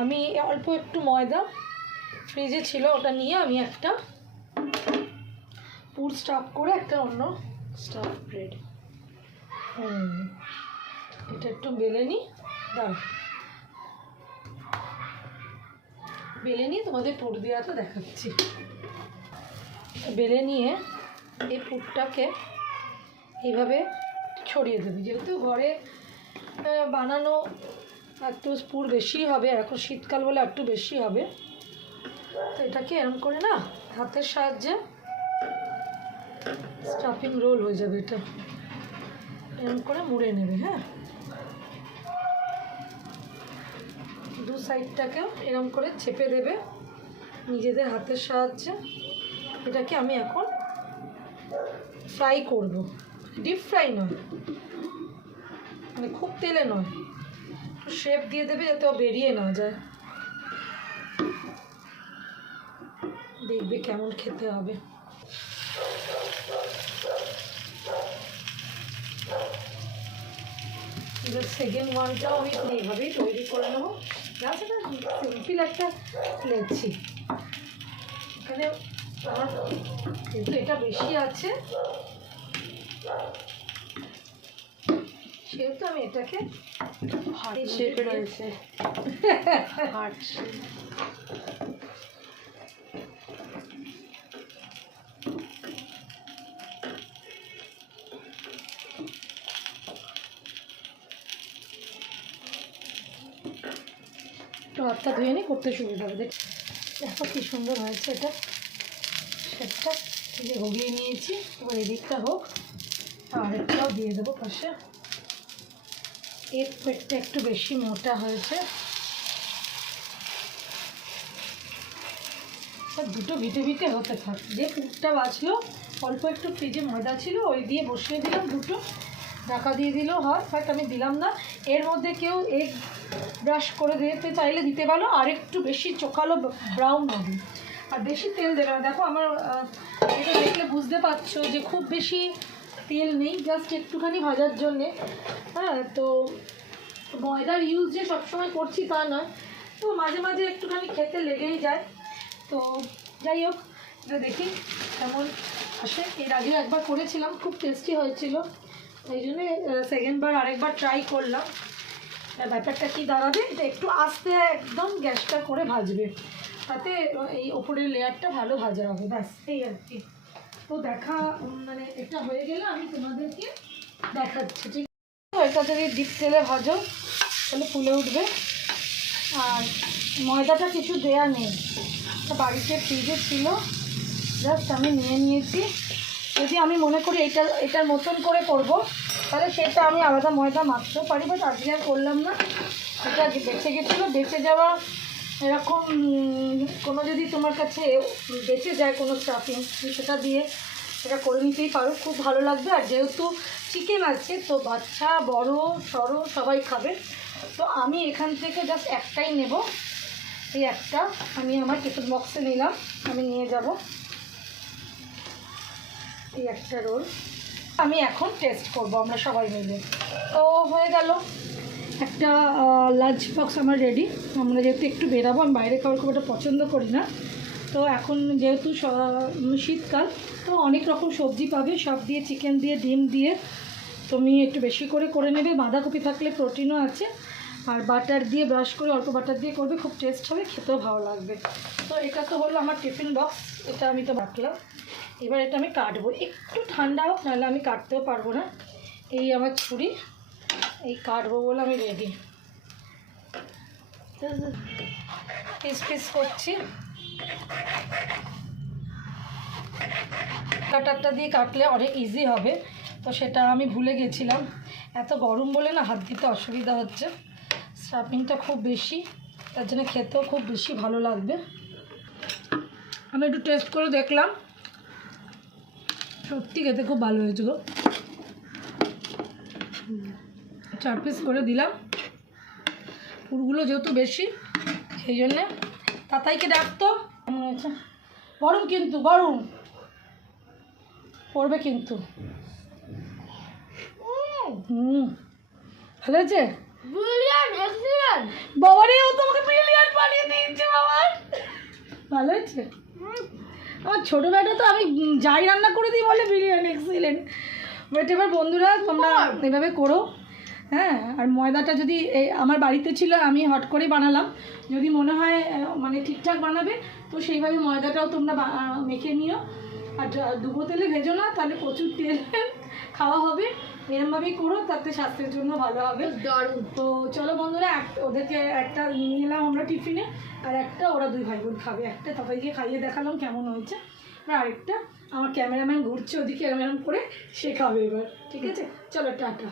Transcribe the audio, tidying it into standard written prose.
আমি অল্প একটু ময়দা ফ্রিজে ছিল, ওটা নিয়ে আমি একটা পুর স্টাফ করে একটা অন্য স্টাফ ব্রেড এটা একটু বেলে নিই। দাঁড়া, বেলে নিয়ে তোমাদের পুর দেওয়াটা দেখাচ্ছি। বেলে নিয়ে এই পুরটাকে এইভাবে ছড়িয়ে দেবে। যেহেতু ঘরে বানানো একটু পুর বেশি হবে, এখন শীতকাল বলে একটু বেশি হবে, তো এটাকে এরকম করে না হাতের সাহায্যে স্টাফিং রোল হয়ে যাবে। এটা এরকম করে মুড়ে নেবে। হ্যাঁ, দু সাইডটাকেও এরকম করে চেপে দেবে নিজেদের হাতের সাহায্যে। এটাকে আমি এখন ফ্রাই করব, ডিপ ফ্রাই নয়, মানে খুব তেলে নয়, শেপ দিয়ে দেবে যাতে ও বেরিয়ে না যায়। দেখবে কেমন খেতে হবে। এবার সেকেন্ড ওয়ানটাও আমি এইভাবেই তৈরি করে নেবো। জাস্ট এটা সিম্পল একটা লেছি। এখানে আমার কিন্তু এটা বেশি আছে, সেহেতু আমি এটাকে হার্ট শেপে রয়েছে। হার্ট শেপ তো হাতটা ধুয়ে নিয়ে করতে সুবিধা হবে। দেখো কি সুন্দর হয়েছে। এটা সেটটা এই যে গলিয়ে নিয়েছি। এবার এদিকটা হোক, আর একটাও দিয়ে দেবো পাশে। এর পেটটা একটু বেশি মোটা হয়েছে, দুটো ভিটে ভিটে হতে থাক। যে পুরটা বাঁচলো অল্প একটু ফ্রিজে ময়দা ছিল, ওই দিয়ে বসিয়ে দিলাম। দুটো ঢাকা দিয়ে দিলেও হয়, বাট আমি দিলাম না। এর মধ্যে কেউ এগ ব্রাশ করে দিতে চাইলে দিতে পারো, আর একটু বেশি চোখালো ব্রাউন হবে, আর বেশি তেল দেবে না। দেখো আমার এটা দেখলে বুঝতে পারছো যে খুব বেশি তেল নেই, জাস্ট একটুখানি ভাজার জন্যে। হ্যাঁ, তো ময়দার ইউজ যে সবসময় করছি তা নয়, তো মাঝে মাঝে একটুখানি খেতে লেগেই যায়। তো যাই হোক, এটা দেখি কেমন আসে। এর আগেও একবার করেছিলাম, খুব টেস্টি হয়েছিল, এই জন্যে সেকেন্ডবার আরেকবার ট্রাই করলাম। ব্যাপারটা কি দাঁড়াবে, এটা একটু আস্তে একদম গ্যাসটা করে ভাজবে, তাতে এই ওপরের লেয়ারটা ভালো ভাজা হবে, ব্যাস এই আর কি। তো দেখা মানে এটা হয়ে গেলে আমি তোমাদেরকে দেখাচ্ছি। ঠিক আছে, এটা যদি ডিপ তেলে ভাজো তাহলে ফুলে উঠবে। আর ময়দাটা কিছু দেয়া নেই, বাড়িতে ফ্রিজে ছিল, জাস্ট আমি নিয়ে নিয়েছি। যদি আমি মনে করি এটার মতন করে করব, তাহলে সেটা আমি আলাদা ময়দা মাখতেও পারি, বাট আজকে আর করলাম না। এটা বেঁচে গেছিলো, বেঁচে যাওয়া এরকম কোনো যদি তোমার কাছে বেঁচে যায় কোনো স্টাফিং, সেটা দিয়ে এটা করে নিতেই পারো, খুব ভালো লাগবে। আর যেহেতু চিকেন আছে, তো বাচ্চা বড় সড়ো সবাই খাবে। তো আমি এখান থেকে জাস্ট একটাই নেব। এই একটা আমি আমার টিফিন বক্সে নিলাম, আমি নিয়ে যাব এই একটা রোল। আমি এখন টেস্ট করব আমরা সবাই মিলে। তো হয়ে গেল একটা লাঞ্চ বক্স আমার রেডি। আমরা যেহেতু একটু বেরাবো, আমি বাইরে খাবার খুব একটা পছন্দ করি না, তো এখন যেহেতু শীতকাল, তো অনেক রকম সবজি পাবে, সব দিয়ে, চিকেন দিয়ে, ডিম দিয়ে তুমি একটু বেশি করে নেবে। বাঁধাকপি থাকলে প্রোটিনও আছে, আর বাটার দিয়ে ব্রাশ করে অল্প বাটার দিয়ে করবে, খুব টেস্ট হবে, খেতেও ভালো লাগবে। তো এটা তো হলো আমার টিফিন বক্স, এটা আমি তো রাখলাম। এবার এটা আমি কাটবো, একটু ঠান্ডা হোক, নাহলে আমি কাটতেও পারবো না। এই আমার ছুরি, এই কাটবো বলে আমি রেডি। পিস পিস করছি, কাটারটা দিয়ে কাটলে অনেক ইজি হবে, তো সেটা আমি ভুলে গেছিলাম। এত গরম বলে না হাত দিতে অসুবিধা হচ্ছে। স্টাফিংটা খুব বেশি, তার জন্য খেতেও খুব বেশি ভালো লাগবে। আমি একটু টেস্ট করে দেখলাম, সত্যি খেতে খুব ভালো হয়েছে গো। 4 পিস করে দিলাম, পুরগুলো যেহেতু বেশি সেই জন্যে। তাতাইকে ডাকতো, কেমন হয়েছে? গরম কিন্তু, গরম পড়বে কিন্তু। ভালো হয়েছে? বাবারে, ও তোমাকে ব্রিলিয়ান্ট ভালো হয়েছে? আমার ছোটো বেটা তো আমি যাই রান্না করে দিই বলে বিরিয়ানি এক্সিলেন্ট। বাট এবার বন্ধুরা তোমরা এভাবে করো। হ্যাঁ, আর ময়দাটা যদি আমার বাড়িতে ছিল আমি হট করে বানালাম, যদি মনে হয় মানে ঠিকঠাক বানাবে তো সেইভাবে ময়দাটাও তোমরা মেখে নিও। আর ডুবো তেলে ভেজো না, তাহলে প্রচুর তেল খাওয়া হবে। এরমভাবেই করো, তাতে স্বাস্থ্যের জন্য ভালো হবে। দারুণ। তো চলো বন্ধুরা, ওদেরকে একটা নিয়ে নিলাম আমরা টিফিনে, আর একটা ওরা 2 ভাই বোন খাবে। একটা সবাইকে খাইয়ে দেখালাম কেমন হয়েছে, আর আরেকটা আমার ক্যামেরাম্যান ঘুরছে ওদিকে এরম করে, সে খাবে এবার। ঠিক আছে, চলো টাটা।